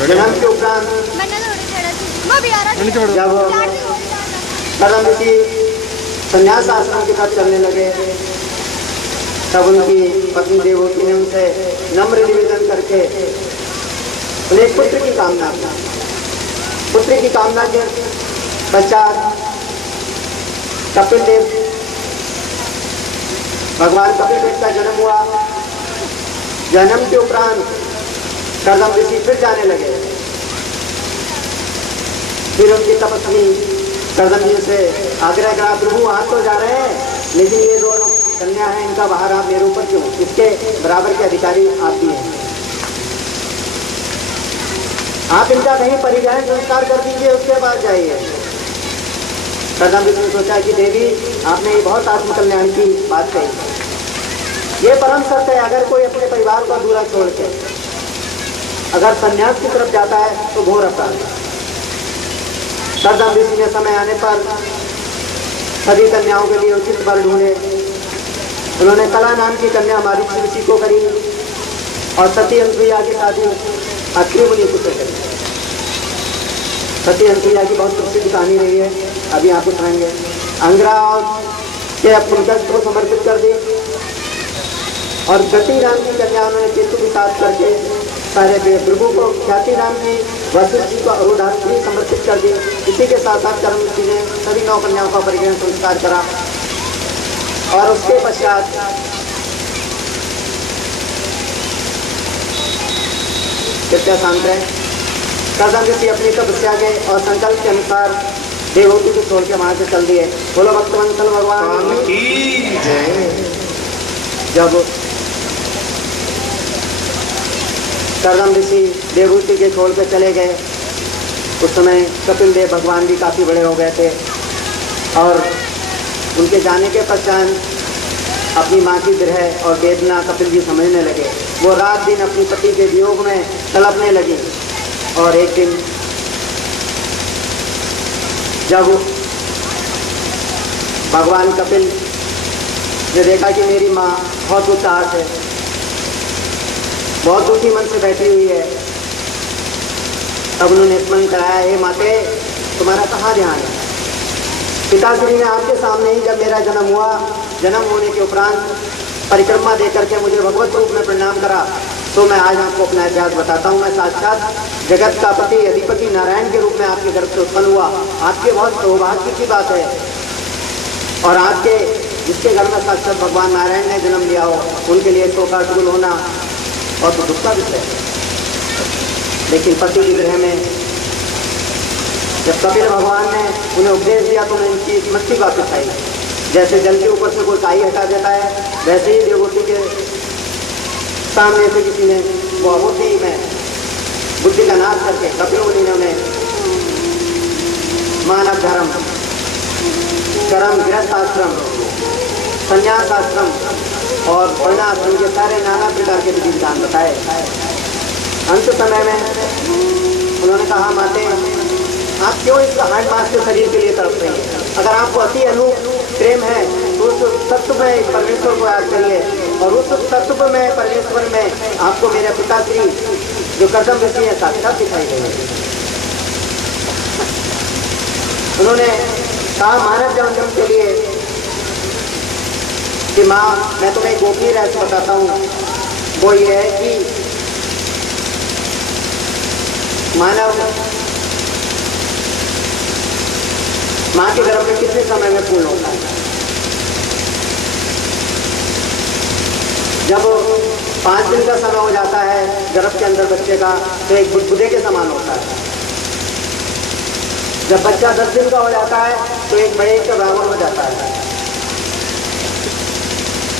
जन्म के उपरांत जब कर्दम ऋषि संन्यास आश्रम के साथ चलने लगे, तब उनकी पत्नी देवहूति ने उनसे नम्र निवेदन करके उन्हें पुत्र की कामना की। पुत्र की कामना के पश्चात कपिल देव, भगवान कपिल देव का जन्म हुआ। जन्म के उपरांत कर्दम ऋषि फिर जाने लगे। फिर उनकी तपस्वी कर्दम जी से आग्रह करा, प्रभु आप तो जा रहे हैं, लेकिन ये दोनों कन्या हैं, इनका बाहर आप मेरे ऊपर क्यों? इसके बराबर के अधिकारी आप भी हैं, आप इनका कहीं परिवहन संस्कार कर दीजिए, उसके बाद जाइए। कर्दम ऋषि ने सोचा कि देवी आपने ये बहुत आत्मकल्याण की बात कही। ये परम सत्य है, अगर कोई अपने परिवार को अधूरा छोड़ के अगर संन्यास की तरफ जाता है तो घोर अपराध है। कर्दम ऋषि ने समय आने पर सभी कन्याओं के लिए उचित वर ढूंढे। उन्होंने कला नाम की कन्या मारीच ऋषि को करी और सती अनुसुईया की शादी अत्रि मुनि से करी। सती अनुसुईया की बहुत प्रसिद्ध कहानी रही है, अभी आपको सुनाएंगे। अंगरा के पुनकस्त को समर्पित कर दी और गति नाम की कन्या उन्होंने केतु के साथ करके सारे भृगु को ख्याति नाम की वशिष्ठ जी को अरुधात्री समर्पित कर दी। इसी के साथ साथ कर्दम ऋषि ने सभी 9 कन्याओं का परिग्रहण संस्कार करा और उसके पश्चात कृपया शांत है। कर्दम ऋषि अपनी तपस्या के और संकल्प के अनुसार देवहूति को छोड़ के वहां से चल दिए। बोलो भक्तवत्सल भगवान की जय। जब कर्दम ऋषि देवहूति के छोड़ के चले गए, उस समय कपिल देव भगवान भी काफ़ी बड़े हो गए थे और उनके जाने के पश्चात अपनी माँ की विरह और वेदना कपिल जी समझने लगे। वो रात दिन अपनी पति के वियोग में तड़पने लगी और एक दिन जब भगवान कपिल ने देखा कि मेरी माँ बहुत उदास है, बहुत दुखी मन से बैठी हुई है, तब उन्होंने स्मरण कराया, हे माते तुम्हारा कहाँ ध्यान है? पिताश्री ने आपके सामने ही जब मेरा जन्म हुआ, जन्म होने के उपरांत परिक्रमा दे करके मुझे भगवत रूप में प्रणाम करा, तो मैं आज आपको अपना इतिहास बताता हूँ। मैं साक्षात जगत का पति अधिपति नारायण के रूप में आपके गर्भ से उत्पन्न हुआ। आपके बहुत सौभाग्य की बात है और आपके जिसके घर में साक्षात भगवान नारायण ने जन्म लिया हो, उनके लिए शोकाकुल होना और तो दुख का विषय है। लेकिन पति की गृह में जब कपिल भगवान ने उन्हें उपदेश दिया तो उन्हें इनकी मस्ती वापस आई। जैसे जल के ऊपर से कोई काई हटा देता है, वैसे ही देवहूति के सामने से किसी ने बहुमूर्ति में बुद्धि का नाश करके कपिल मुनि ने उन्हें मानव धर्म, कर्म, गृहस्थ आश्रम, संन्यास आश्रम और वर्णाश्रम के सारे नाना प्रकार के विधि विधान बताए। अंत समय में उन्होंने कहा, माते आप क्यों इस हार्ड मास के शरीर के लिए तड़प रही हैं? अगर आपको अति अनूप प्रेम है तो उस तत्व में परमेश्वर को याद करिए और उस तत्व में परमेश्वर में आपको मेरे पिताश्री जो कर्दम ऋषि है साक्षात दिखाई देंगे। उन्होंने कहा, मानव जन्म के लिए कि माँ मैं तुम्हें गोपनीय रहस्य बताता हूँ, वो ये है कि मानव माँ के गर्भ में कितने समय में पूर्ण होता है? जब 5 दिन का समय हो जाता है गर्भ के अंदर बच्चे का, तो एक बुद्धे के समान होता है। जब बच्चा 10 दिन का हो जाता है तो एक बड़े का बराबर हो जाता है।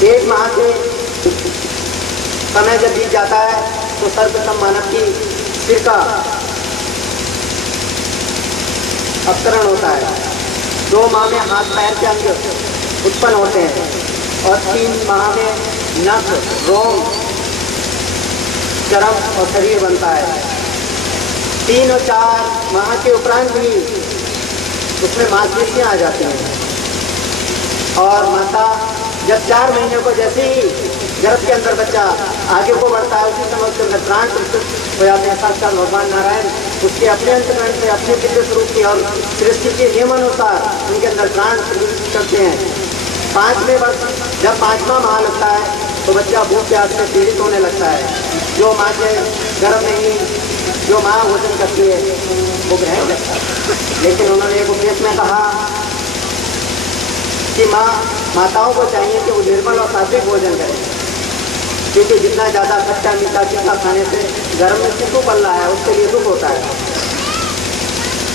1 माह के समय जब बीत जाता है तो सर्वप्रथम मानव की सिर का अवतरण होता है। 2 माह में हाथ पैर के अंग उत्पन्न होते हैं और 3 माह में नख, रोम, चर्म और शरीर बनता है। 3 और 4 माह के उपरांत भी उसमें मांसपेशियाँ आ जाती हैं और माता जब 4 महीने को जैसे ही गर्भ के अंदर बच्चा आगे को बढ़ता है, उसी समय उसके अंदर प्राण प्रस्तुत हो जाते हैं। साक्षात भगवान नारायण उसके अपने अंतकरण से अपने दिव्य स्वरूप की और सृष्टि के नियमानुसार उनके अंदर प्राण प्रस्तुत करते हैं। 5वें वर्ष जब 5वां माह लगता है तो बच्चा भूख प्यास से पीड़ित होने लगता है। जो माँ के गर्भ में ही जो माँ भोजन करती है वो ग्रहण करता है। लेकिन उन्होंने एक उपदेश में कहा कि माताओं को चाहिए कि वो निर्मल और सात्विक भोजन करें, क्योंकि जितना ज़्यादा खट्टा मीठा तीखा खाने से गर्भ में शिशु पल रहा है उसके लिए दुख होता है।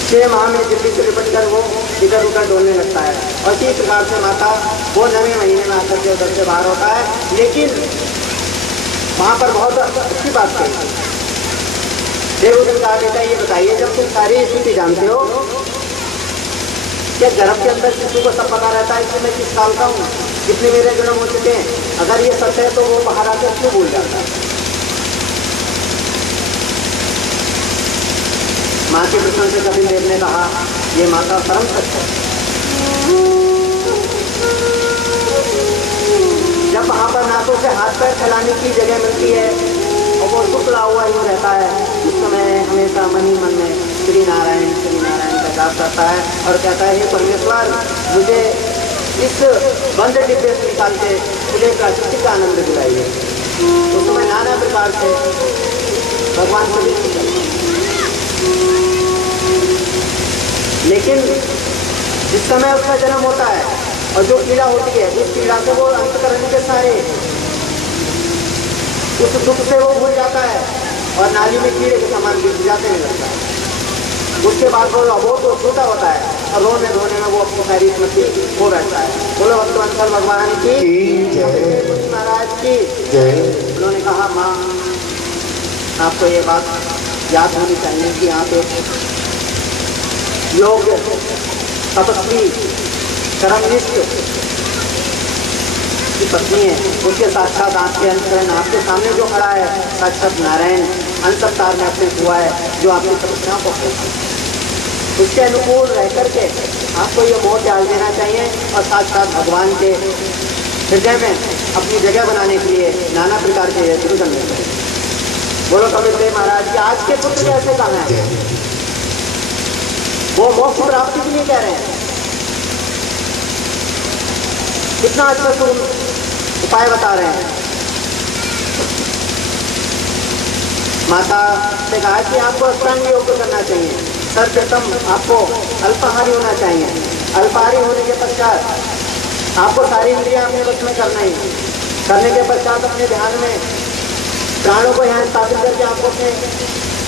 6 माह में दिल्ली से लिपट कर वो इधर उधर डोलने लगता है और इसी प्रकार से माता वो 9वें महीने में आकर के उधर से बाहर होता है। लेकिन वहाँ पर बहुत अच्छी बात कही, देवदूत कहा बेटा ये बताइए जब तुम सारी स्थिति जानते हो क्या गर्भ के अंदर शिशु को सब पता रहता है कि मैं किस साल का हूँ, कितने मेरे जन्म हो चुके हैं, अगर ये सच है तो वो बाहर आकर क्यों भूल जाता है। माँ के प्रश्न से कपिल देव ने कहा ये माता परम सत्य है। जब वहाँ पर ना तो उसे हाथ पैर फैलाने की जगह मिलती है और वो शुक्ला हुआ ही रहता है, उस समय हमेशा मन ही मन में श्री नारायण का जाप करता है और कहता है हे परमेश्वर मुझे इस बंद डिब्बे से निकाल के मुझे प्राकृतिक का आनंद दिलाइए। उस समय नाना प्रकार से भगवान को भी, लेकिन जिस समय उसका जन्म होता है और जो पीड़ा होती है उस पीड़ा से वो अंतकरण के सारे उस दुख से वो भूल जाता है और नाली में कीड़े के समान गिर जाते नहीं लगता है। उसके बाद वो अबोध तो छोटा होता है और रोने धोने में वो अपनी सारी स्मृति हो बैठता है। बोलो भक्तवत्सल भगवान की जय, महाराज की जय। उन्होंने कहा माँ आपको ये बात याद होनी चाहिए कि आप एक योग्य तपस्वी कर्मनिष्ठ की पत्नी है, उसके साक्षात आपके अंतकरण आपके सामने जो खड़ा है साक्षात नारायण अंतर्तार में अपने हुआ है जो आपकी तपस्याओं को उसके अनुकूल रह करके आपको ये मोह त्याग देना चाहिए और साक्षात भगवान के हृदय में अपनी जगह बनाने के लिए नाना प्रकार के यत्न करने चाहिए। बोलो कपिल देव महाराज की आज के पुत्र कैसे कहा है, वो मोक्ष प्राप्ति के लिए कह रहे हैं। कितना अच्छा तुम उपाय बता रहे हैं। माता से कहा कि आपको अष्टांग योग करना चाहिए। सर्वप्रथम आपको अल्पाहारी होना चाहिए। अल्पाहारी होने के पश्चात आपको सारी इंद्रियां अपने वश में करने के पश्चात अपने ध्यान में प्राणों को यहाँ स्थापित करके आपको अपने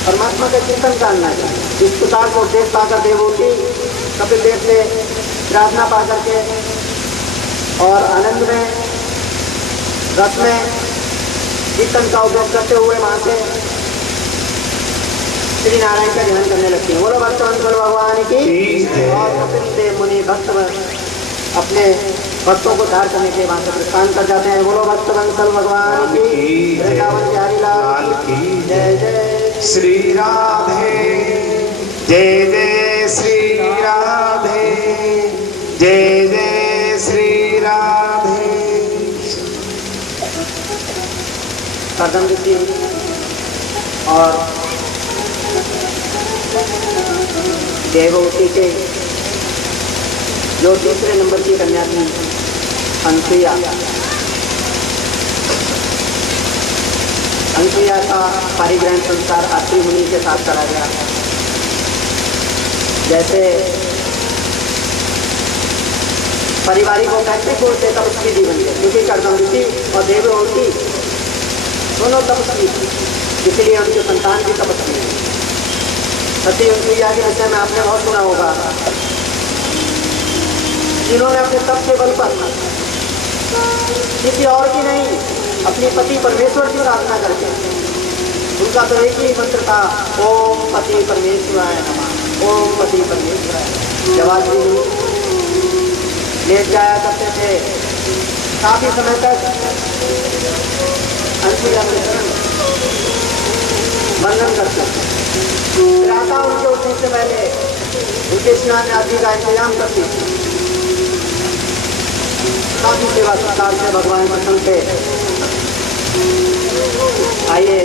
परमात्मा का चिंतन करना चाहिए। इस प्रकार को उपदेश पाकर देवहूति कपिल देव से प्रार्थना पा करके और आनंद में रस में कीर्तन का उपयोग करते हुए वहाँ से श्री नारायण का ध्यान करने लगते हैं। बोलो भक्तवत्सल भगवान की। और कपिल देव मुनि भक्त अपने भक्तों को धार करने के वहाँ से प्रस्थान कर जाते हैं। बोलो भक्तवत्सल भगवान की, वृंदावन बिहारी लाल की जय। जय श्री राधे, जय जय श्री राधे, जय जय श्री राधे। कर्दम ऋषि और देवहूति के जो तीसरे नंबर की कन्या थी अनसुईया का पारिग्रहण संस्कार अत्रि मुनि के साथ करा गया। जैसे पारिवारिक और पैतृक रूप से तपस्वी जीवन है, क्योंकि कर्दम ऋषि और देवहूति दोनों तपस्वी थे, इसलिए उनके संतान भी तपस्वी है। सती अनसुईया के विषय में आपने बहुत सुना होगा, जिन्होंने अपने तप के बल पर किसी और की नहीं अपनी पति परमेश्वर की साधना करके, उनका तो एक ही मंत्र था ओम पति परमेश्वराय नमः, ओम पति परमेश्वराय। जब आदमी लेट जाया करते थे काफी समय तक अनसुईया वंदन करते थे। प्रातः उनके उठने से पहले उनके स्नान आदि का इंतजाम करती थी। काफी सेवा सत्कार से भगवान प्रसन्न थे। आइए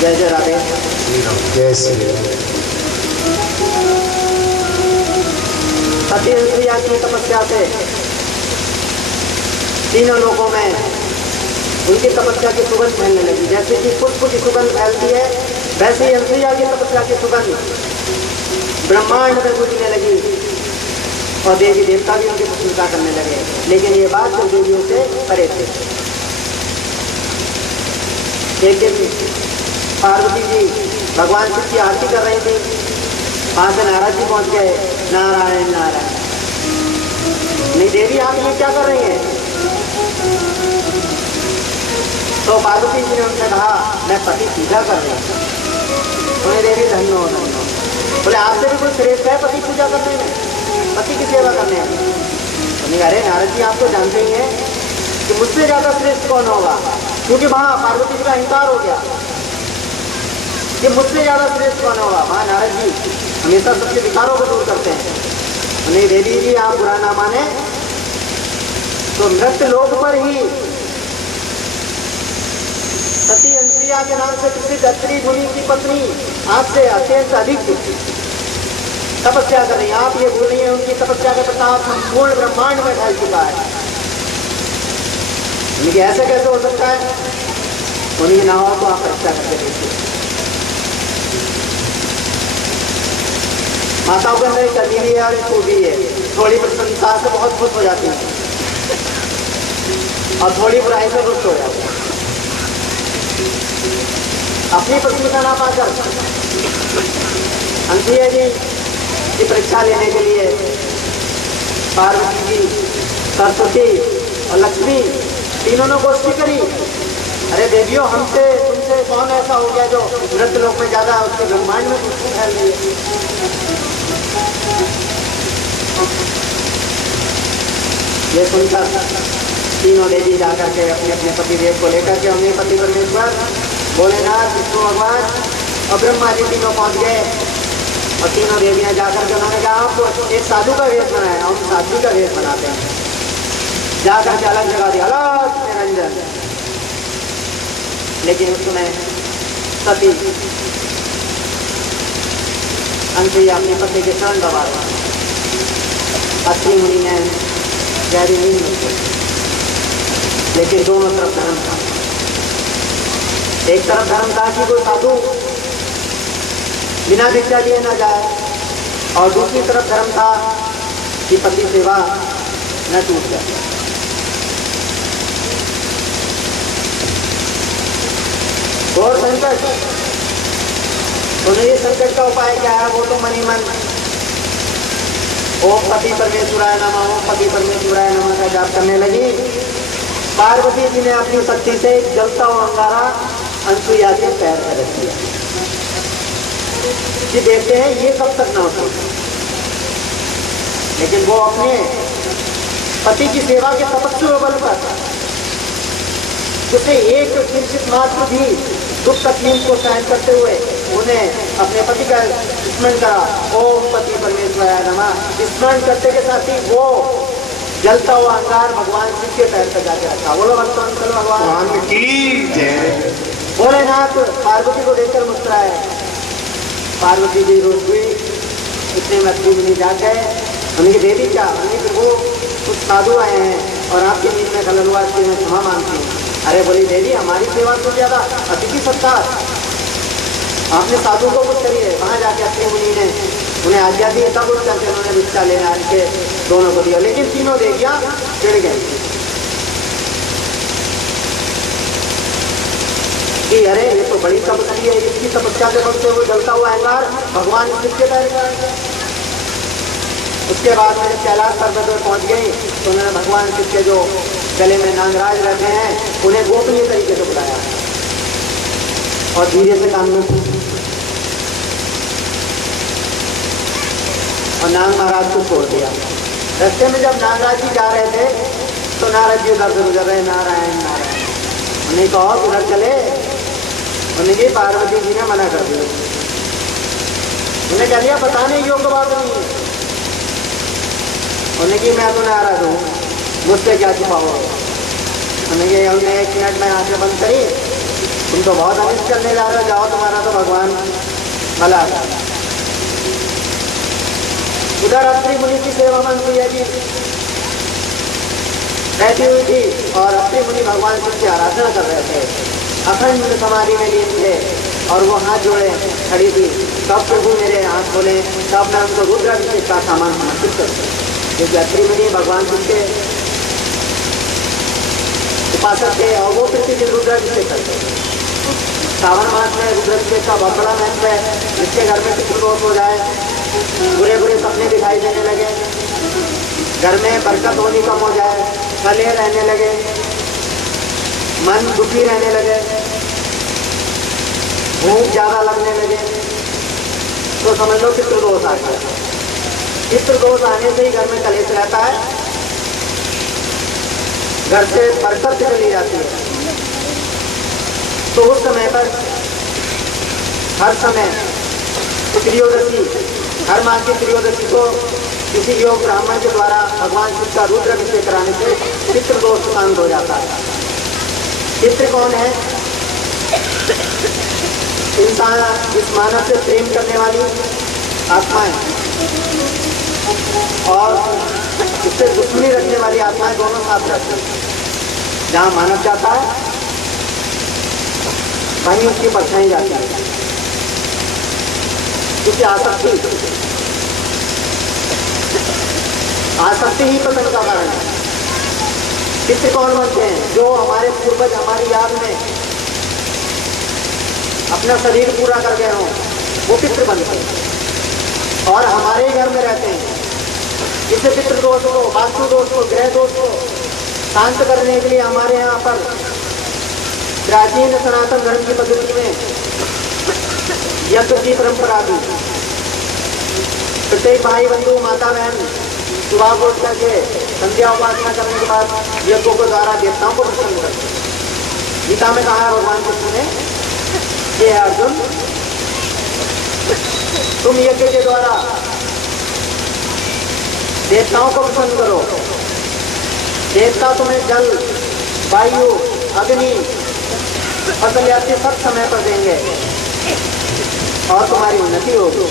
जय जय राधे। जय श्री राम। सती अनुसुईया की तपस्या से तीनों लोगों में उनकी तपस्या की सुगंध फैलने लगी। जैसे कि पुष्प की सुगंध फैलती है, वैसे ही अनुसुईया की तपस्या की सुगंध ब्रह्मांड में गूंजने लगी और देवी देवता भी उनकी प्रशंसा करने लगे। लेकिन ये बात जो देवियों से परे थे। एक दिन पार्वती जी भगवान शिव की आरती कर रही थी, वहां से नारद जी पहुंच गए। नारायण नारायण। नहीं देवी आप ये क्या कर रही हैं? तो पार्वती जी ने उनसे कहा मैं पति पूजा कर रही हूँ। उन्हें देवी धन्य हो धन्य हो। बोले आपसे भी कोई श्रेष्ठ है पति पूजा करने में, पति की सेवा करने में? उन्हें अरे नारद जी आप तो जानते ही हैं कि मुझसे ज्यादा श्रेष्ठ कौन होगा, क्योंकि वहां पार्वती जी का अहंकार हो गया कि मुझसे ज्यादा श्रेष्ठ कौन होगा। वहां नारद जी हमेशा सबके विकारों को दूर करते हैं। उन्हें देवी जी आप बुरा ना माने तो मृत्यु लोक पर ही सती अनुसुईया के नाम से प्रसिद्ध अत्रि मुनि की पत्नी आज से अत्यंत अधिक तपस्या कर रही है। आप ये भूल रही हैं उनकी तपस्या का प्रताप संपूर्ण ब्रह्मांड में फैल चुका है। उनकी ऐसे कैसे हो सकता है? उन्हीं ना हो तो आप परीक्षा करके देखिए। माताओं के अंदर कमी भी है और खूबी है। थोड़ी प्रसन्नता से बहुत खुश हो जाती है और थोड़ी बुराई से रुष्ट हो जाती है। अपनी प्रसन्नता ना पाकर अनुसुईया जी की परीक्षा लेने के लिए पार्वती जी, सरस्वती और लक्ष्मी तीनों ने गोष्ठी करी। अरे देवियों हमसे तुमसे कौन ऐसा हो गया जो मृत्यु लोक में ज्यादा उसके ब्रह्मांड में खुशबू फैल रही है? ये सुनकर तीनों देवी जाकर के अपने अपने पति देव को लेकर के अपने पति परमेश्वर भोलेनाथ, विष्णु भगवान और ब्रह्मा जी तीनों पहुंच गए। और तीनों देवियां जाकर के उन्होंने कहा आपको एक साधु का वेश बनाया, हम साधु का वेश बनाते हैं। जाकर के अलग जगह दिया, अलग निरंजन। लेकिन उस समय सती अनुसुईया अपने पति के चरण दबा रही। अत्रि मुनि ने गहरी नींद में, लेकिन दोनों तरफ धर्म था। एक तरफ धर्म था कि कोई साधु बिना भिक्षा लिए न जाए, और दूसरी तरफ धर्म था कि पति सेवा न टूट जाए। और संकट, उन्हें ये संकट का उपाय क्या है? वो तो मन ही मन ओम पति परमेश्वराय नमः, ओम पति परमेश्वराय नमः का जाप करने लगी। पार्वती जी ने अपनी शक्ति से जलता हुआ अंगारा अनुसुईया के पैर पर रख दिया कि देखते हैं ये कब तक न होता। लेकिन वो अपने पति की सेवा के तपस्या बल पर उसे एक किंचित मात्र भी दुख तकलीफ को सहन करते हुए उन्हें अपने पति का स्मरण करा। ओम पति परमेश्वराय नमः स्मरण करते के साथ ही वो जलता हुआ अंगार भगवान शिव के पैर पर जाके रखा। बोलो भगवान चलो भगवान की जय। भोलेनाथ पार्वती को देखकर मुस्कुराए। पार्वती जी रोज हुई। इतने में अत्रि मुनि जाके उनकी देवी क्या, उन्हें फिर वो कुछ साधु आए हैं और आपकी नींद में खलल हुआ, इसलिए मैं क्षमा मांगती हूँ। अरे बोली देवी हमारी सेवा तो ज्यादा अतिथि सत्कार, आपने साधु को कुछ करिए। वहां जाके अत्रि मुनि ने उन्हें आज्ञा दी, तब उठ करके उन्होंने भिक्षा लेने आने के दोनों को दिया। लेकिन तीनों देवियां चिढ़ गई कि अरे ये तो बड़ी तपस्या है, इसकी तपस्या के बल से वो जलता हुआ अंगार भगवान शिव के पैर में। उसके बाद में जब कैलाश पर्वत पर पहुंच गई तो उन्होंने भगवान शिव के जो गले में नागराज रहते हैं उन्हें गोपनीय तरीके से बुलाया और धीरे से कान में पूछा और नाग महाराज को छोड़ दिया। रास्ते में जब नागराज जी जा रहे थे तो नारद जी उधर से गुजर रहे, नारायण नारायण। उन्हें कहा उधर चले, उन्हें की पार्वती जी ने मना कर दिया। उन्हें कह दिया बताने योग्य बात नहीं है। उन्हें की मैं तो नाराज हूँ। मुझसे क्या छुपाओगे? हमने हमने 1 मिनट में आंखें बंद करी, तुम तो बहुत अनिष्ट करने जा रहे हो, जाओ तुम्हारा तो भगवान भला है। उधर अत्रि मुनि की सेवा में मैया जी बैठी हुई थी और अत्रि मुनि भगवान शिव की आराधना कर रहे थे, अखंड समाधि में लीन थे और वो हाथ जोड़े खड़ी थी। तब प्रभु मेरे हाथ खोले, तब मैं उनको रुद्राभिषेक का सामान समर्पित करूँ, क्योंकि अत्रि मुनि भगवान शिव के उपासक थे और वो प्रतिदिन रुद्राभिषेक करते थे। सावन मास में रुद्राभिषेक का बहुत बड़ा महत्व है, जिसके घर में पितृदोष हो जाए, बुरे बुरे सपने दिखाई देने लगे, घर में बरकत होनी कम हो जाए, कलह रहने लगे, मन दुखी रहने लगे, भूख ज्यादा लगने लगे, तो समझ लो पितृदोष आ गया। पितृदोष आने से ही घर में कलेश रहता है, घर से बरकत चली जाती है। तो उस समय पर हर समय त्रियोदशी, हर मास की त्रियोदशी को किसी योग ब्राह्मण के द्वारा भगवान शिव का रुद्राभिषेक कराने से पितृदोष शांत हो जाता है। पितृ कौन है? इंसान इस मानव से प्रेम करने वाली आत्माएं और उससे दुश्मनी रखने वाली आत्माएं दोनों साथ रहती हैं। जहाँ मानव जाता है वहीं उसकी परछाई जाती है, क्योंकि आसक्ति ही पतन का कारण है। पितृ कौन बनते हैं? जो हमारे पूर्वज हमारी याद में अपना शरीर पूरा कर गए हों, वो पितृ बनते हैं और हमारे घर में रहते हैं। इसे पितृ दोष को, वास्तु दोष को, ग्रह दोष को शांत करने के लिए हमारे यहाँ पर प्राचीन सनातन धर्म की पद्धति में यज्ञ की परंपरा थी। प्रत्येक भाई बंधु माता बहन सुबह को उठ करके संध्या उपासना करने के बाद यज्ञों के द्वारा देवताओं को प्रसन्न करते। गीता में कहा है भगवान कृष्ण ने, ये है अर्जुन, तुम यज्ञ के द्वारा देवताओं को प्रसन्न करो। देवता तुम्हें जल, वायु, अग्नि, फसल आदि सब समय पर देंगे और तुम्हारी उन्नति होगी।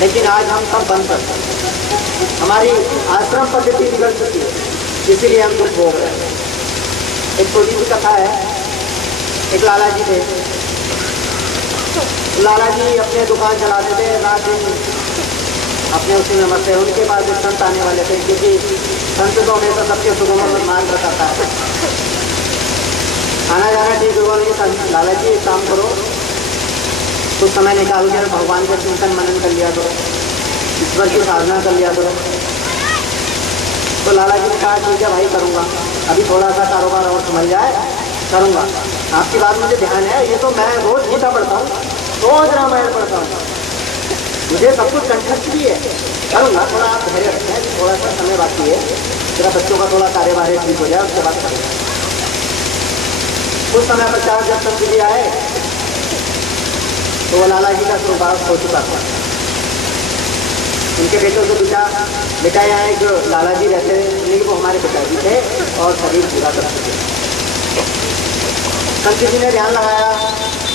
लेकिन आज हम सब बंद करते हैं, हमारी आश्रम पद्धति बिगड़ चुकी है, इसीलिए हम दुख भोग रहे हैं। एक छोटी सी कथा है, एक लाला जी थे। लाला जी अपने दुकान चलाते थे, रात दिन अपने उसी में मस्त है। उनके पास एक संत आने वाले थे, क्योंकि संत तो हमेशा सबके सुखों में मान रखता है, आना जाना ठीक होगा। नहीं, लाला जी एक काम करो, कुछ समय निकाल कर भगवान का चिंतन मनन कर लिया करो, ईश्वर की साधना कर लिया करो। तो लाला जी ने कहा ठीक है भाई करूँगा, अभी थोड़ा सा कारोबार और संभल जाए करूँगा। आपकी बात मुझे ध्यान है, ये तो मैं रोज गीता पढ़ता हूँ, रोज रामायण पढ़ता हूँ, मुझे सब कुछ कंठस्थ भी है, करूँगा। थोड़ा आप धैर्य रखें, थोड़ा सा समय बाकी है, मेरा बच्चों का थोड़ा कार्यभार ठीक हो जाए, उसके बाद करूँगा। कुछ समय पश्चात जब संत जी आए तो वो लाला जी का स्वभाव हो चुका था। उनके बेटों से पूछा, बेटा यहाँ एक जो लाला जी रहते थे, वो हमारे पिताजी थे और शरीर पूरा करते थे। संत जी ने ध्यान लगाया,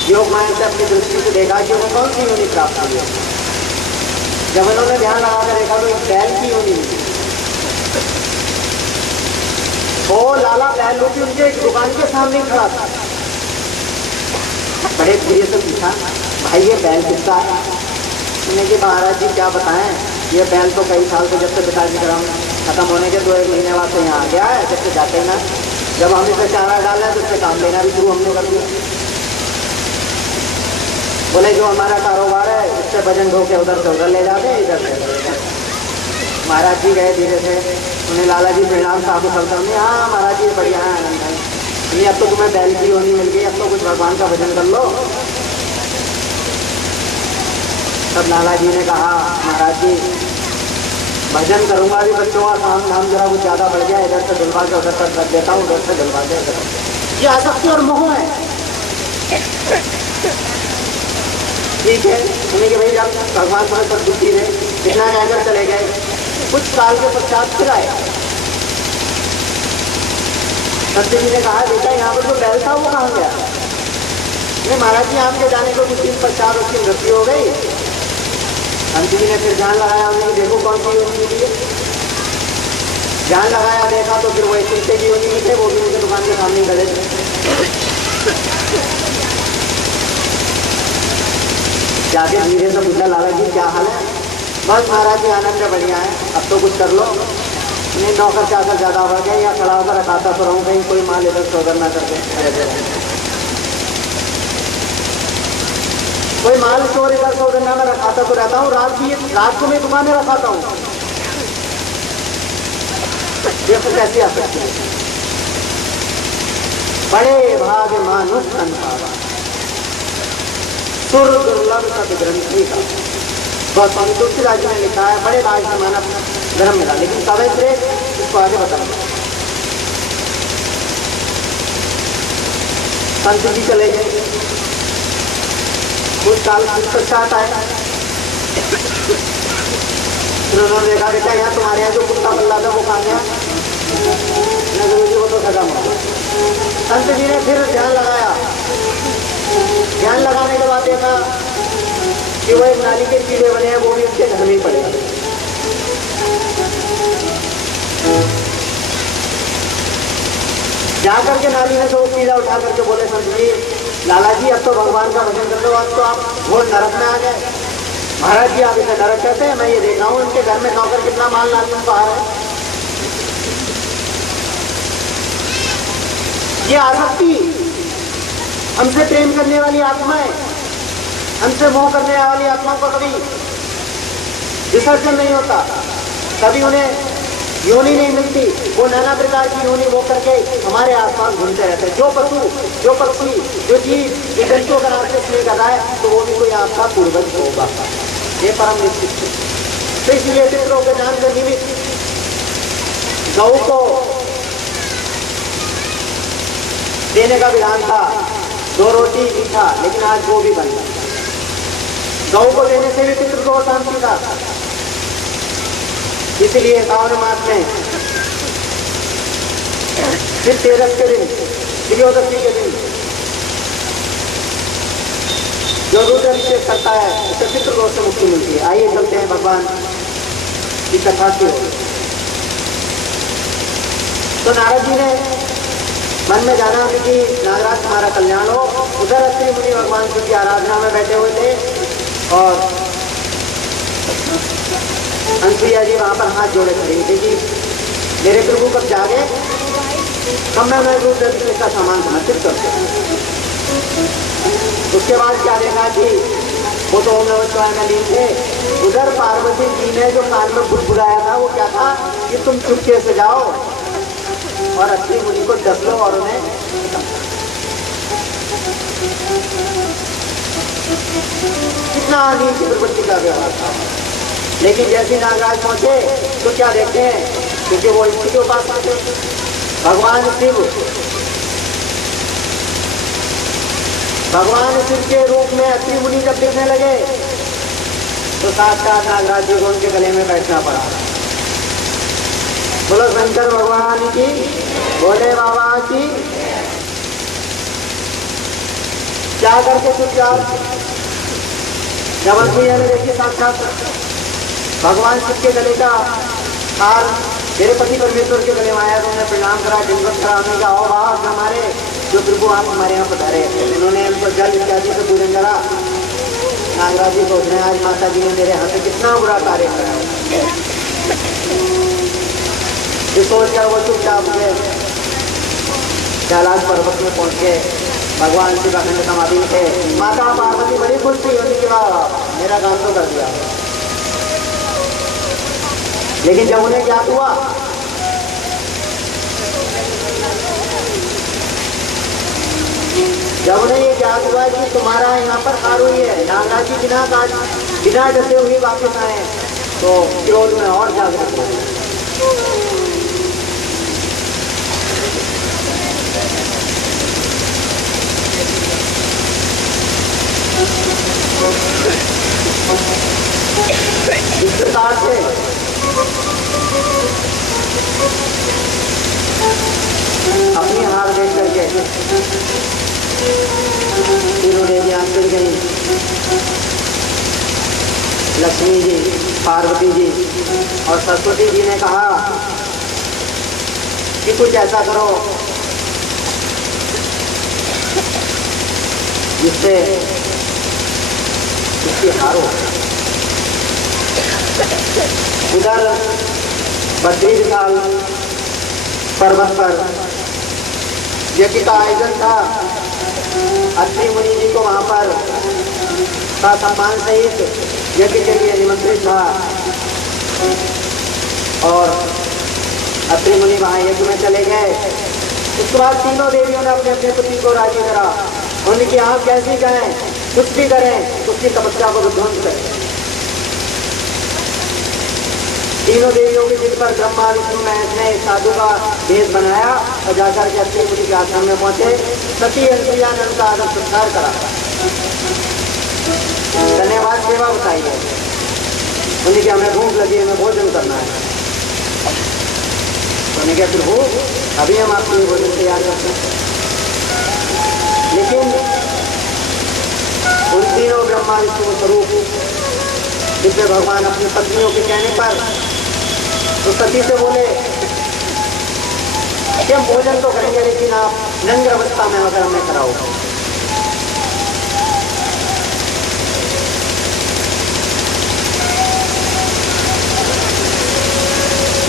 योग मायन से अपनी दृष्टि से देखा कि वो कौन सी योनि प्राप्त हुई है। जब उन्होंने ध्यान लगाकर देखा तो एक बैल की योनि मिली। वो लाला बैल लोग उनके एक दुकान के सामने ही खड़ा था। बड़े धीरे से पूछा, भाई ये बैल किसका है? उन्होंने कि महाराज जी क्या बताएं, ये बैल तो कई साल से जब से पिताजी ग्राम खत्म होने के 2-1 महीने बाद से यहाँ आ गया है, जब से जाते ही ना, जब हम इसे चारा डाला है तो उससे काम लेना भी शुरू हमने कर दिया। बोले जो हमारा कारोबार है उससे वजन ढो के उधर से उधर ले जाते हैं, इधर से। महाराज जी गए धीरे से, उन्हें लाला जी परिणाम साधु करते हमने, हाँ महाराज जी बढ़िया है आनंद भाई, नहीं अब तो तुम्हें बैल की होनी मिल गई, अब तो कुछ भगवान का भजन कर लो। तब लाला जी ने कहा, महाराज जी भजन करूंगा भी, बच्चों का काम धाम जरा कुछ ज़्यादा बढ़ गया, इधर से दिलवा के उधर तक रख देता हूँ, उधर से दिलवा के उधर। ये आसक्ति और मोह है। ठीक है, उन्हें कि भाई जब भगवान तुम्हें पर दुखी रहे, इतना कहकर चले गए। कुछ साल के पश्चात फिर आए, संत जी ने कहा बेटा यहाँ पर जो बैल था वो कहाँ गया? नहीं महाराज जी आपके जाने को कुछ दिन पश्चात उसकी मृत्यु हो गई। संत जी ने फिर ध्यान लगाया, उन्हें देखो कौन सी योनि मिली है। ध्यान लगाया, देखा तो फिर वही चिंते की योनि थे, वो भी उनके दुकान के सामने खड़े थे। जाके धीरे से पूछा, लाला जी क्या हाल है? बस महाराज जी आनंद बढ़िया है, अब तो कुछ कर लो। नहीं नौकर चाकर ज्यादा हो गया, या खड़ा होकर रखाता तो रहूँ, कहीं कोई माल इधर से उधर ना करके, कोई माल चोर इधर से उधर ना मैं रखाता तो रहता हूँ। रात को मैं दुकान में रखाता हूँ, देखो कैसी आ सकती है। बड़े भाग मानुष संसारा सुर दुर्लभ सत ग्रंथी का, बहुत स्वामी तुलसीदास जी ने लिखा है, बड़े भाग से मानव धर्म मिला। लेकिन सवय से इसको आगे बताऊंगा। संत जी चले गए, कुछ साल पश्चात आए, फिर उन्होंने देखा बेटा यहाँ तुम्हारे यहाँ जो कुत्ता बल्ला था वो कहाँ गया? गुरु जी को तो खत्म हो गया। संत जी ने फिर ध्यान लगाया, ध्यान लगाने के बाद देखा कि वो एक नाली के कीड़े बने हैं, वो भी उसके घर में ही पड़े। जाकर के नाली में से वो कीड़ा उठा करके बोले, संत जी लाला जी अब तो भगवान का भजन कर लो, अब तो आप घोर नरक में आ गए। महाराज जी आप इसे नरक कहते हैं? मैं ये देख रहा हूँ इनके घर में नौकर कितना माल नाली में बाहर है। ये आसक्ति, हमसे प्रेम करने वाली आत्माएं, हमसे मोह करने वाली आत्माओं को कभी विसर्जन नहीं होता, कभी उन्हें योनि नहीं मिलती। वो नाना प्रकार की योनि वो करके हमारे आसपास घूमते रहते हैं। जो पशु, जो पक्षी, जो जीव, जो जंतु अगर आपसे स्नेह कर रहा है तो वो भी कोई आपका पूर्वज होगा, ये परम निश्चित है। तो इसलिए पितरों के नाम के निमित्त गौ को देने का विधान था, 2 रोटी मीठा, लेकिन आज वो भी बन गया। गौ को देने से भी पितृ को शांति था। इसलिए सावन मास में फिर 13 के दिन, त्रियोदशी के दिन जो रुद्राभिषेक करता है उसे पितृदोष से मुक्ति मिलती है। आइए चलते हैं भगवान की कथा की ओर। तो नारद जी ने मन में जाना कि नागराज हमारा कल्याण हो। उधर अत्रि मुनि भगवान शिव की आराधना में बैठे हुए थे और अनुसुईया जी वहां पर हाथ जोड़े खड़ी थी कि मेरे प्रभु कब जागे, कब मैं रुद्राभिषेक का सामान समर्पित करता हूँ। उसके बाद क्या देखा कि वो तो ओम नमः शिवाय में लीन थे। उधर पार्वती जी ने जो कान में बुदबुदाया था वो क्या था कि तुम चुपके से जाओ और अत्रि मुनि को डस लो और उन्हें कितना नीच प्रवृत्ति का व्यवहार था। लेकिन जैसे नागराज पहुंचे तो क्या देखते हैं, क्योंकि वो इसी के उपासक थे भगवान शिव के रूप में अत्रि मुनि जब दिखने लगे तो साक्षात नागराज जी को उनके गले में बैठना पड़ा। बोलो शंकर भगवान की, भोले बाबा की। क्या करके चुपचाप जब अनुसुईया ने देखी साक्षात भगवान शिव के गले का हार मेरे पति परमेश्वर के गले में आया तो उन्हें प्रणाम करा, दंडवत करा। उन्होंने कहा ओ बाबा हमारे जो प्रभु आप हमारे यहाँ पधारे। उन्होंने उनको जल इत्यादि से पूजन करा। नागराज जी सोच रहे हैं आज माता जी ने मेरे हाथ से कितना बुरा कार्य कराया। ये सोच कर वो चुपचाप हुए कैलाश पर्वत में पहुंच के भगवान शिव अखंड समाधि थे। माता पार्वती बड़ी खुश थी, उन्होंने कहा मेरा काम तो कर दिया। लेकिन जब उन्हें ज्ञात हुआ ये ज्ञात हुआ कि तुम्हारा यहाँ पर हार हुई है, नागराज जी बिना डसे हुए वापस आए, तो क्रोध में और जागृत हो गए। इस प्रकार से अपनी हार देख करके तीनों देवियां गिर गई। लक्ष्मी जी, पार्वती जी और सरस्वती जी ने कहा कि कुछ ऐसा करो जिससे इसकी हार हो। उधर बद्री विशाल पर्वत पर यज्ञ का आयोजन था। अत्रि मुनि जी को वहां पर सम्मान सहित यज्ञ के लिए निमंत्रित था और अत्रि मुनि वहां यज्ञ में चले गए। उसके बाद तीनों देवियों ने अपने अपने पति को राजी करा। उनकी आप कैसी करें, कुछ भी करें, उसकी तपस्या को विध्वंस करें। तीनों देवियों की जिद पर ब्रह्मा विष्णु महेश ने साधु का भेष बनाया और जाकर के अत्रि मुनि के आश्रम में पहुंचे। सती अनुसुईया ने उनका आदर सत्कार करा, धन्यवाद सेवा बताई है। उन्हें क्या हमें भूख लगी है, हमें भोजन करना है। उन्हें क्या प्रभु अभी हम आपके लिए भोजन तैयार करते हैं। लेकिन उन तीनों ब्रह्मा विष्णु स्वरूप जिसमें भगवान अपनी पत्नियों के कहने पर तो सती से बोले कि हम भोजन तो करेंगे लेकिन आप नंग अवस्था में अगर हमें कराओ।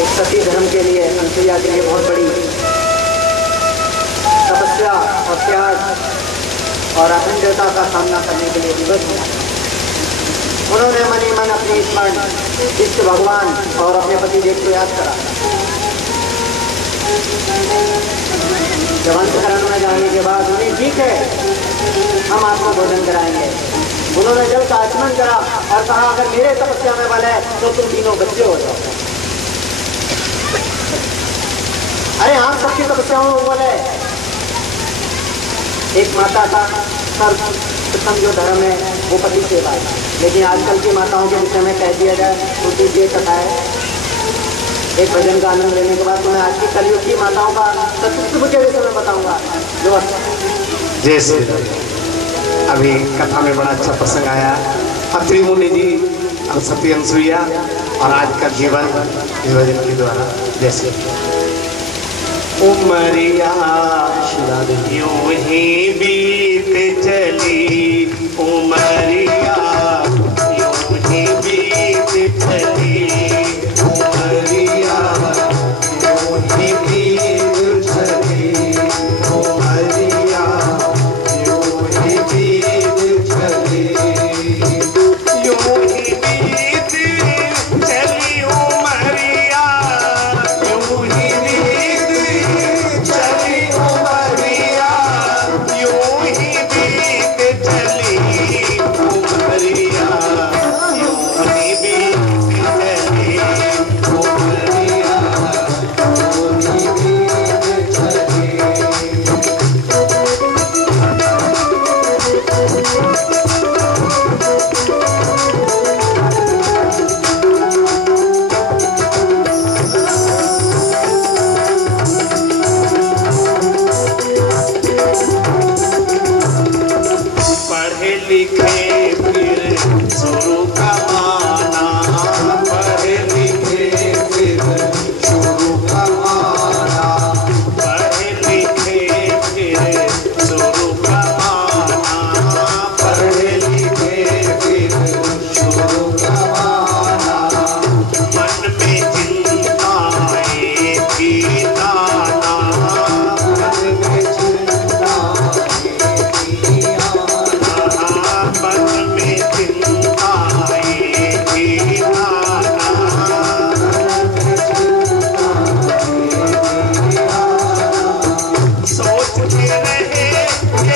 एक सती धर्म के लिए, अनुसुईया के लिए बहुत बड़ी तपस्या और त्याग और अखंडता का सामना करने के लिए विवश हुआ। उन्होंने मन ही मन अपने स्मरण इष्ट भगवान और अपने पति देव को याद करा। जब अंतःकरण में जाने के बाद उन्हें ठीक है हम आपको भोजन कराएंगे। उन्होंने जल का आचमन करा और कहा अगर मेरे तपस्या में बल है तो तुम तीनों बच्चे हो जाओ। अरे हाँ, सबकी तपस्याओं में बल है। एक माता का सर्वप्रथम जो धर्म है वो पति सेवा है, लेकिन आजकल की माताओं के विषय में कह दिया जाए तो ये कथा है। एक भजन का आनंद लेने के बाद तो मैं आज की कलयुग की माताओं का सत्य के विषय में बताऊंगा। जो जय श्री राम। अभी कथा में बड़ा अच्छा प्रसंग आया। अत्रि मुनि जी और सती अनुसुईया और आज का जीवन इस भजन के द्वारा। जैसे उमरिया यूं ही बीत चली, उमरिया यूं ही बीत चली, उमरिया यूं ही बीत चली, उमरिया यूं ही बीत चली, यूं ही बीत चली उमरिया, यूं ही बीत चली उमरिया, यूं ही बीत चली उमरिया, यूं ही बीत चली उमरिया, यूं ही बीत चली। पढ़े लिखे फिर शुरू का माना, पढ़े लिखे फिर शुरू का माना, पढ़े लिखे फिर शुरू का माना, पढ़े लिखे फिर शुरू का माना। मन में चिंताएं थी नाना, मन में चिंताएं थी नाना, मन में चिंताएं थी नाना, सोचते रहे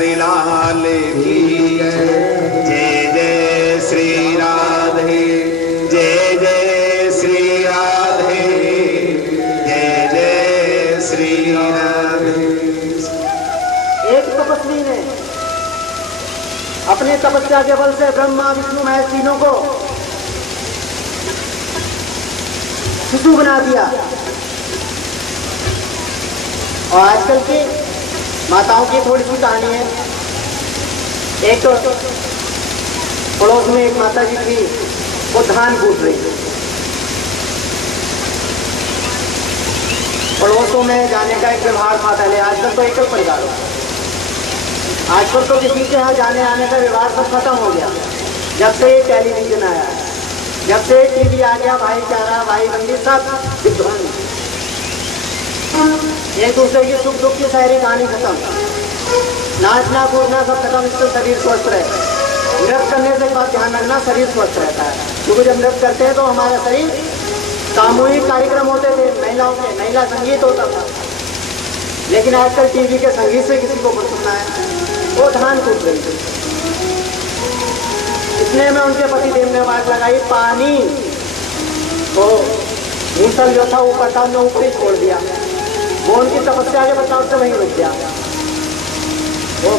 बिहारी लाल की जय जय श्री राधे, जय जय श्री राधे, जय जय श्री राधे। एक तपस्वी ने अपने तपस्या के बल से ब्रह्मा विष्णु महेश तीनों को शिशु बना दिया। और आजकल की माताओं की थोड़ी सी कहानी है। एक तो पड़ोस में एक माता जी थी, वो धान कूट रही थी। पड़ोसों में जाने का एक व्यवहार था पहले, आजकल तो एकल परिवार हो। आजकल तो किसी के यहाँ जाने आने का व्यवहार सब खत्म हो गया। जब से टेलीविजन आया, जब से टीवी आ गया, भाईचारा भाई बंदी सब विध्वंस, एक दूसरे की सुख दुख की सारी कहानी खत्म, नाचना कूदना सब खत्म। इससे शरीर स्वस्थ रहे। नृत्य करने से एक बात ध्यान रखना, शरीर स्वस्थ रहता है, क्योंकि जब नृत्य करते हैं तो हमारा शरीर, सामूहिक कार्यक्रम होते थे महिलाओं के, महिला संगीत होता था। लेकिन आजकल टीवी के संगीत से किसी को कुछ सुनना है, वो धान कूद रही थी। इतने में उनके पति देव ने बात लगाई, पानी तो मूसल जो था ऊपर था, उन्होंने ऊपर ही छोड़ दिया। वो उनकी तपस्या के बचाव से वहीं रुक गया। वो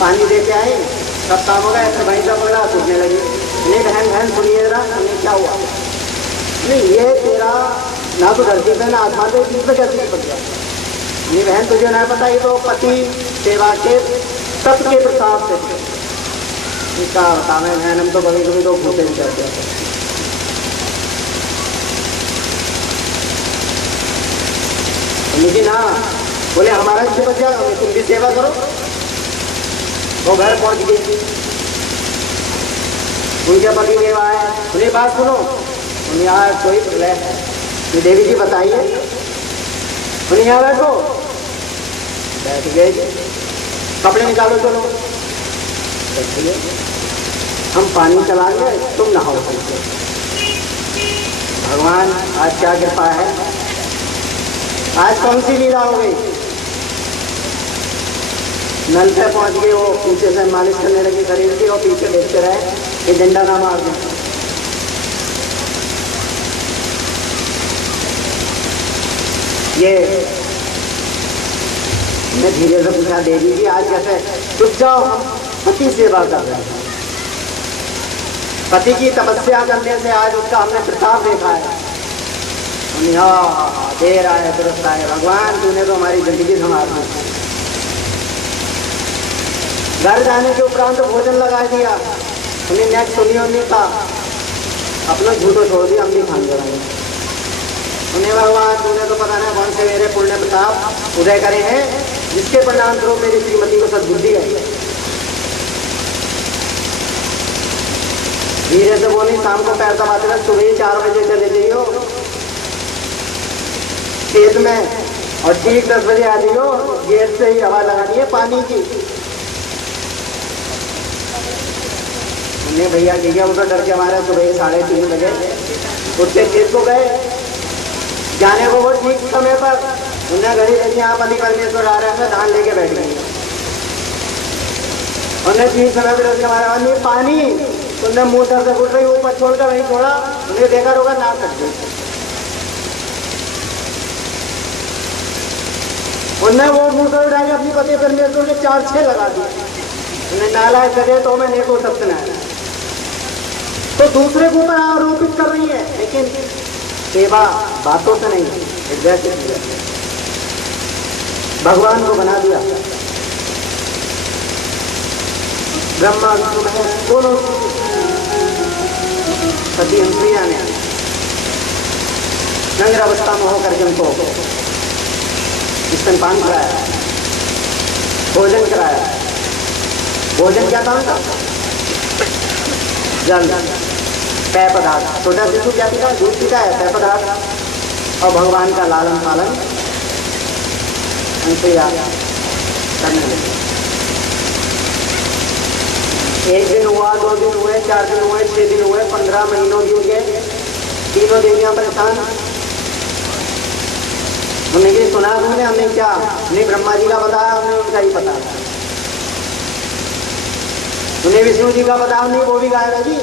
पानी दे के आए, सब काम हो गया। ऐसे वहीं से पकड़ा, सूखने लगी। नहीं बहन बहन सुनिए जरा, हमें क्या हुआ? नहीं ये तेरा ना तो धरती पे ना आसमान पे, बीच में कैसे पड़ गया? नहीं बहन तुझे ना पता, ये तो पति सेवा के तत्व के प्रसाद से। क्या बता मैं बहन, हम तो कभी कभी तो भूखे नहीं करते हैं। लेकिन हाँ बोले हमारा भी बच जाएगा, तुम भी सेवा करो। वो घर पहुंच गई, उनके पति देव आए, उन्हें बात सुनो, उन्हें यहाँ कोई प्रलय है, देवी जी बताइए। उन्हें यहाँ बैठो, बैठ गए। कपड़े निकालो, चलो बैठिए, हम पानी चलाएंगे, तुम नहाओ। भगवान आज क्या कृपा है, आज कौन सी लीला हो गई। नल पे पहुंच गए, वो पीछे से मालिश करने लगी शरीर की, और पीछे देखते रहे कि डंडा ना मार दें। ये मैं धीरे से पूछा, देवी जी आज कैसे? चुप जाओ, हम पति सेवा कर रहे हैं। पति की तपस्या करने से आज उसका हमने प्रताप देखा है। देर आए दुरुस्त आए, भगवान तूने तो हमारी जिंदगी संभाल दी। घर जाने के उपरांत तो भोजन लगा दिया, उन्हें नेक्स्ट सुनियो नहीं था, अपना झूठो छोड़ दिया, हम भी खाने लगे। उन्हें भगवान तूने तो पता नहीं कौन से मेरे पुण्य प्रताप उदय करे हैं, जिसके परिणाम स्वरूप मेरी श्रीमती को सद्बुद्धि आई। धीरे से बोली, शाम को पैर दबाते रहे, सुबह 4 बजे चले जाइयो खेत में, और ठीक 10 बजे आ जाइयो, गेट से ही हवा लगानी है पानी की। उन्हें भैया ठीक है, वो तो डर के हमारे सुबह 3:30 बजे उठ के खेत को गए। जाने को वो ठीक समय पर उन्हें घड़ी देखी, यहाँ पति परमेश्वर आ रहे हैं, धान लेके बैठ गए। उन्हें ठीक समय पर उसके हमारे पानी, उन्हें मुँह सर से उठ रही, ऊपर छोड़कर वहीं छोड़ा। उन्हें देखा होगा ना सकते, उन्हें वो मुँह से उठा के अपनी पति परमेश्वर के 4-6 लगा दिए। उन्हें नाला करे तो मैं नहीं को सकते ना, तो दूसरे को ऊपर आरोपित कर रही है, लेकिन सेवा बातों से नहीं, जैसे भगवान को बना दिया। ब्रह्मा विष्णु महेश दोनों सती हंसैया ने नंगर अवस्था में होकर के उनको स्तनपान कराया, भोजन कराया। भोजन क्या था उनका? जल, पेय पदार्थ। छोटा शिशु क्या पीता है? दूध पीता है, पेय पदार्थ। और भगवान का लालन पालन हंसैया करने लगे। 1 दिन हुआ, 2 दिन हुए, 4 दिन हुए, 6 दिन हुए, 15 महीनों बीत गए। तीनों देवियां परेशान। हमने ये सुना तुमने? हमने क्या? नहीं, ब्रह्मा जी का बताया, हमने उनका ही पता। उन्हें विष्णु जी का बता नहीं, वो भी गायब जी।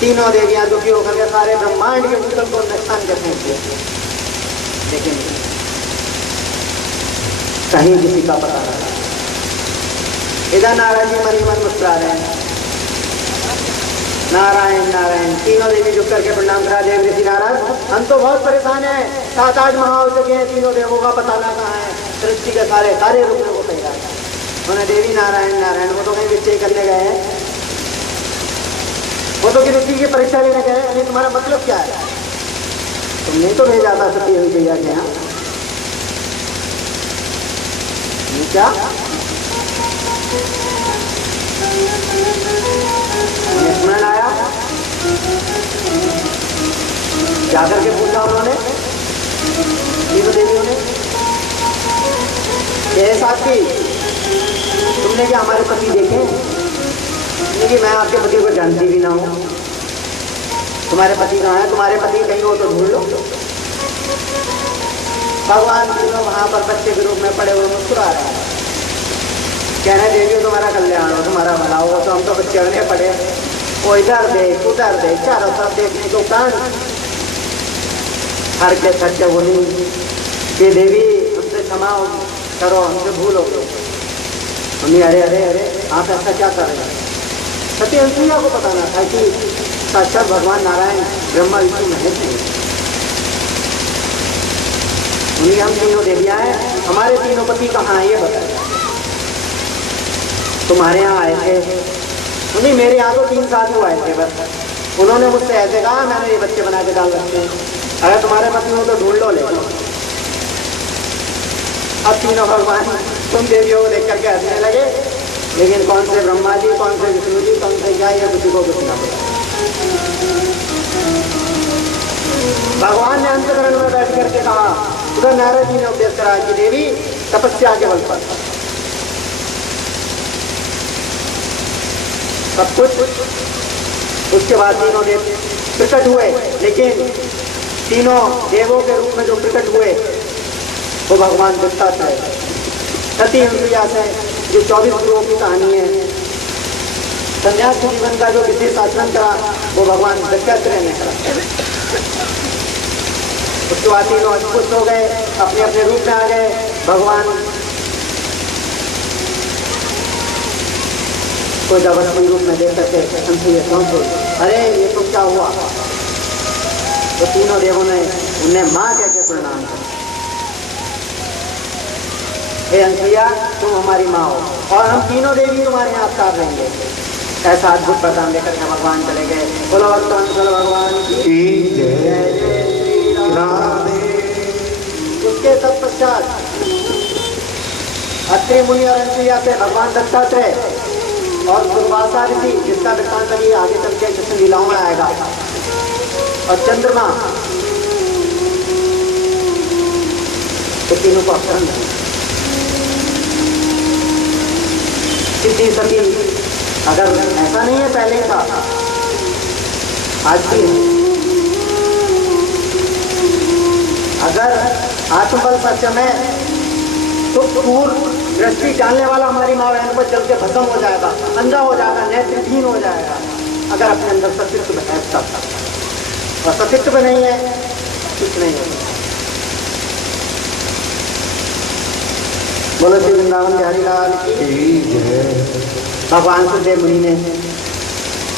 तीनों देवियां दुखी होकर के सारे ब्रह्मांड के भूतल को नुकसान करते हैं, लेकिन कहीं किसी का पता नहीं। इधर नारायण जी मन ही मन मुस्कुरा रहे हैं, नारायण नारायण। तीनों देवी झुक करके प्रणाम करा। देव ऋषि नारायण, हम तो बहुत परेशान हैं, 7-8 माह हो चुके हैं, तीनों देवों का पता ना कहाँ है। सृष्टि के सारे रूप को कह रहा है। उन्हें देवी नारायण नारायण, वो तो कहीं विचय करने गए हैं, वो तो ऋषि की परीक्षा लेने गए। अरे तुम्हारा मतलब क्या है? तुमने तो भेजा था सती हुई भैया के यहाँ, क्या स्मरण आया? जाकर के पूछा उन्होंने तीनों देवियों ने, साथी तुमने क्या हमारे पति देखे? तुमने कि मैं आपके पति को जानती भी ना हूं, तुम्हारे पति कहाँ है? तुम्हारे पति कहीं हो तो ढूंढ लो। भगवान तीनों वहां पर बच्चे के रूप में पड़े हुए मुस्कुरा रहे हैं, कह रहे देवियों तुम्हारा कल्याण हो, तुम्हारा भला हो। तो हम तो बच्चे बने पड़े, वो इधर देख उधर देख, चारों तरफ देखने को कान हर के थके बोली कि देवी हमसे क्षमा करो, हमसे भूल हो गई। मम्मी अरे अरे अरे आप ऐसा क्या कर रहे हैं? सती अनुसुईया को पता ना था कि साक्षात भगवान नारायण ब्रह्मा विष्णु महेश हैं। उन्हीं हम तीनों देवियां हैं, हमारे तीनों पति कहाँ हैं ये बताए? तुम्हारे यहाँ आए थे? उन्हीं मेरे यहाँ तो 3 साल हुआ आए थे बस। उन्होंने मुझसे ऐसे कहा, मैंने ये बच्चे बना के डाल रखे हैं, अगर तुम्हारे पति हो तो ढूंढ लो, ले लो। अब तीनों भगवान तुम देवियों को देख करके हंसने लगे, लेकिन कौन से ब्रह्मा जी, कौन से विष्णु जी, कौन से क्या, ये किसी को कुछ ना पता। भगवान ने अंतकरण में बैठ करके कहा, उधर नारद जी ने उपदेश करा कि देवी तपस्या के बल पर सब कुछ। उसके बाद तीनों देव प्रकट हुए, लेकिन तीनों देवों के रूप में जो प्रकट हुए वो भगवान दत्तात्रेय। सती अनुसुईया से जो 24 गुरुओं की कहानी है, संन्यास के जीवन का जो विशेष आचरण करा वो भगवान दत्तात्रेय ने करा। उसके बाद तीनों अद्भुत हो गए, अपने अपने रूप में आ गए। भगवान को जब अपने रूप में देख करके अनुसुईया समझ गई, अरे ये तो क्या हुआ? तो तीनों देवों ने उन्हें माँ कह के प्रणाम किया। हे अनुसुईया तुम हमारी माँ हो और हम तीनों देवी तुम्हारे यहाँ अवतार रहेंगे। ऐसा अद्भुत प्रदान लेकर के भगवान चले गए। बोलो भक्तवत्सल भगवान की जय। उसके तत्पश्चात अत्रि मुनि और अनुसुईया से भगवान दत्तात्रेय और दुर्वासा ऋषि, जिसका वृत्तांत अभी आगे चल के कृष्ण लीलाओं में आएगा, और चंद्रमा, तो तीनों को अपहरण सिद्धि सती। अगर ऐसा नहीं है पहले था, आज भी अगर आत्मबल सक्षम है तो पूर्ण दृष्टि डालने वाला हमारी माँ बहन पर जल के भस्म हो जाएगा, अंधा हो जाएगा, नेत्रहीन हो जाएगा, अगर अपने अंदर सतीत्व है तब। और सतीत्व नहीं है कुछ नहीं होगा। बोलो श्री वृंदावन बिहारी लाल की जय। भगवान सुखदेव मुनि ने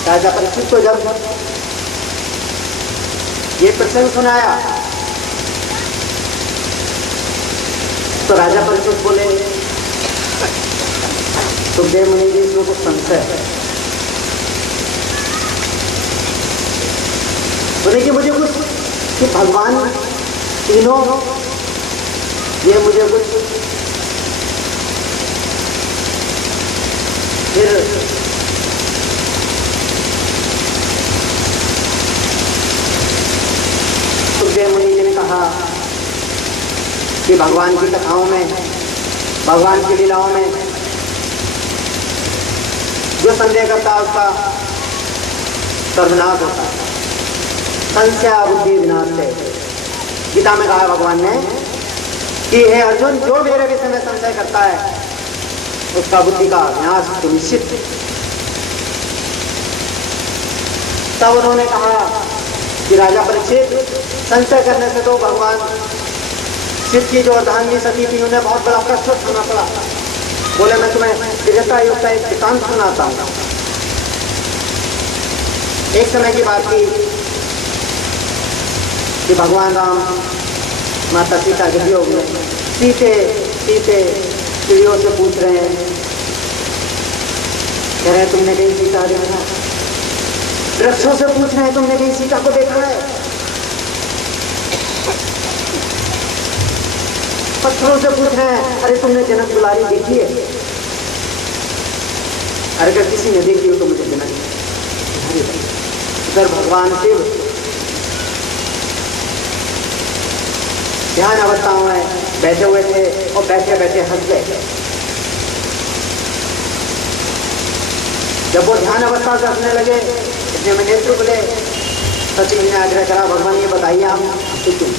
राजा परीक्षित को जब ये प्रसंग सुनाया तो राजा परीक्षित बोले, सुखदेव मुनि जी इसमें कुछ संशय है। बोले कि मुझे कुछ कि भगवान तीनों ये मुझे कुछ फिर सुखदेव मुनि जी ने कहा कि भगवान की कथाओं में, भगवान की लीलाओं में जो संदेह करता है उसका सर्वनाश होता है। संशय बुद्धि विनाश है। गीता में कहा भगवान ने कि हे अर्जुन, जो मेरे विषय में संशय करता है उसका बुद्धि का विनाश सुनिश्चित है। तब उन्होंने कहा कि राजा परीक्षित, संशय करने से तो भगवान शिव की जो अर्धांगिनी सती थी उन्हें बहुत बड़ा कष्ट सुनना पड़ा। बोले मैं तुम्हें विजयता युक्त एक वृत्तांत सुनाता हूँ। एक समय की बात थी कि भगवान राम माता सीता के वियोग में सीते सीते चिड़ियों से पूछ रहे हैं, कह रहे तुमने कहीं सीता देखा? वृक्षों से पूछ रहे हैं तुमने कहीं सीता को देखा है? पत्थरों से पूछ रहे हैं अरे तुमने जनक दुलारी देखी है? अरे अगर किसी ने देखी हो तो मुझे जनक दुलारी है। इधर भगवान शिव ध्यान अवस्थाओं में बैठे हुए थे और बैठे बैठे हंस गए। जब वो ध्यान अवस्था से हंसने लगे, इतने में नेत्र बोले, सती जी ने आग्रह करा, भगवान ये बताइए आप हंसते क्यों?